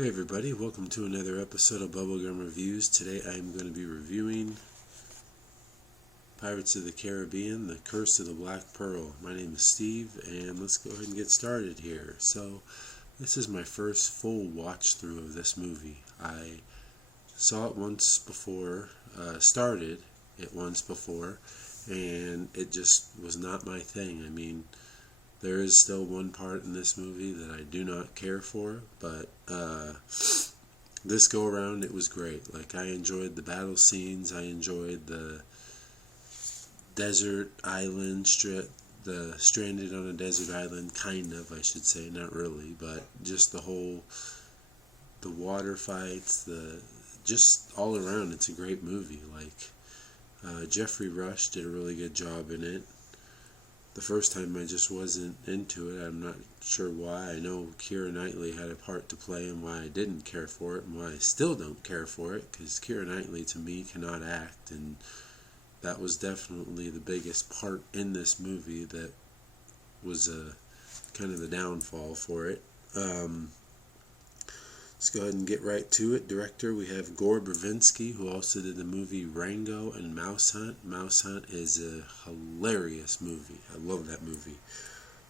Hey everybody, welcome to another episode of Bubblegum Reviews. Today I am going to be reviewing Pirates of the Caribbean, The Curse of the Black Pearl. My name is Steve, and let's go ahead and get started here. So, this is my first full watch through of this movie. I saw it once before, started it once before, and it just was not my thing. I mean, there is still one part in this movie that I do not care for, but this go around it was great. Like, I enjoyed the battle scenes, I enjoyed the desert island strip, the stranded on a desert island, kind of, I should say, not really, but just the water fights, just all around, it's a great movie. Like, Jeffrey Rush did a really good job in it. The first time I just wasn't into it. I'm not sure why. I know Keira Knightley had a part to play and why I didn't care for it and why I still don't care for it, because Keira Knightley to me cannot act, and that was definitely the biggest part in this movie that was kind of the downfall for it. Let's go ahead and get right to it. Director, we have Gore Verbinski, who also did the movie Rango and Mouse Hunt. Mouse Hunt is a hilarious movie. I love that movie.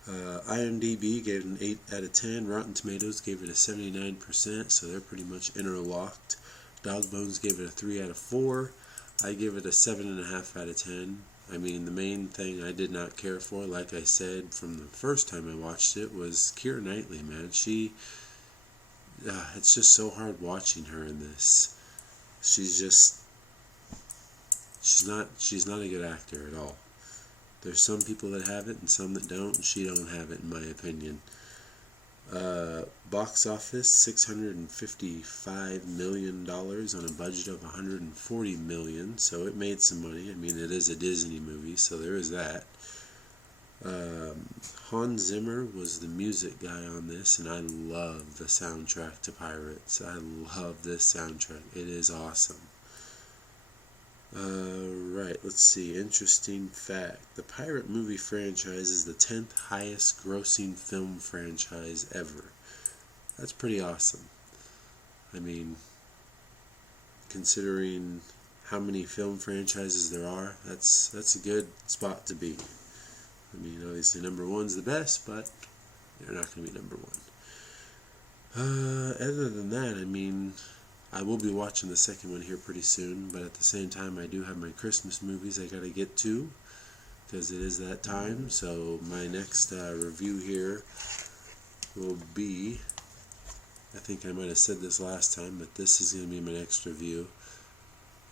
IMDb gave it an 8 out of 10. Rotten Tomatoes gave it a 79%, so they're pretty much interlocked. Dog Bones gave it a 3 out of 4. I give it a 7.5 out of 10. I mean, the main thing I did not care for, like I said from the first time I watched it, was Keira Knightley, man. It's just so hard watching her in this. She's not a good actor at all. There's some people that have it and some that don't, and she don't have it, in my opinion. Box office, $655 million on a budget of $140 million, so it made some money. I mean, it is a Disney movie, so there is that. Hans Zimmer was the music guy on this, and I love the soundtrack to Pirates. I love this soundtrack. It is awesome. Right, let's see. Interesting fact. The pirate movie franchise is the 10th highest grossing film franchise ever. That's pretty awesome. I mean, considering how many film franchises there are, that's a good spot to be. I mean, obviously number one's the best, but they're not going to be number one. Other than that, I mean, I will be watching the second one here pretty soon, but at the same time, I do have my Christmas movies I got to get to, because it is that time. So my next review here will be, I think I might have said this last time, but this is going to be my next review.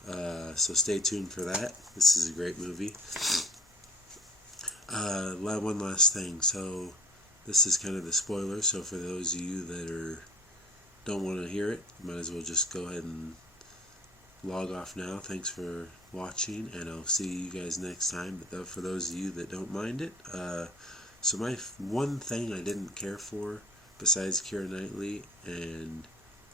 So stay tuned for that. This is a great movie. One last thing. So this is kind of the spoiler. So for those of you that don't want to hear it, might as well just go ahead and log off now. Thanks for watching, and I'll see you guys next time. But for those of you that don't mind it, so my one thing I didn't care for, besides Keira Knightley, and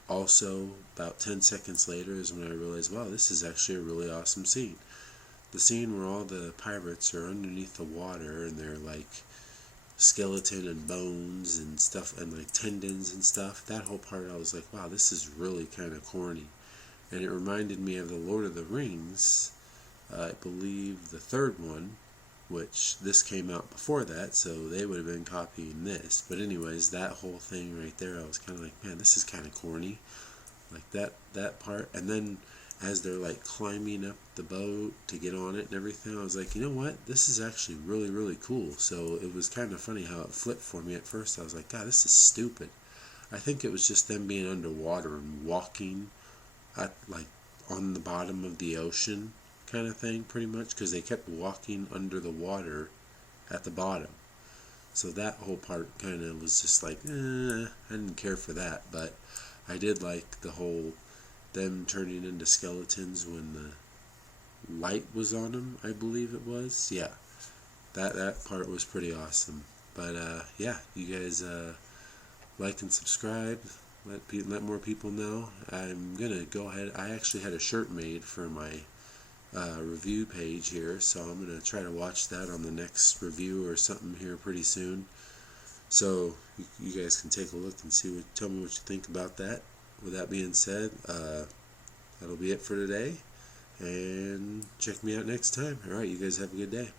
also about 10 seconds later, is when I realized, wow, this is actually a really awesome scene. The scene where all the pirates are underneath the water and they're like skeleton and bones and stuff and like tendons and stuff, that whole part I was like, wow, this is really kind of corny. And it reminded me of the Lord of the Rings, I believe the third one, which this came out before that, so they would have been copying this. But anyways, that whole thing right there, I was kind of like, man, this is kind of corny, like that part. And then as they're like climbing up the boat to get on it and everything, I was like, you know what, this is actually really, really cool. So it was kind of funny how it flipped for me at first. I was like, God, this is stupid. I think it was just them being underwater and walking at like on the bottom of the ocean kind of thing, pretty much, because they kept walking under the water at the bottom. So that whole part kind of was just like, I didn't care for that. But I did like the whole them turning into skeletons when the light was on them, I believe it was. Yeah, that part was pretty awesome. But yeah, you guys like and subscribe, let more people know. I'm gonna go ahead, I actually had a shirt made for my review page here, so I'm gonna try to watch that on the next review or something here pretty soon. So you guys can take a look and tell me what you think about that. with that being said, that'll be it for today. And check me out next time. Alright, you guys have a good day.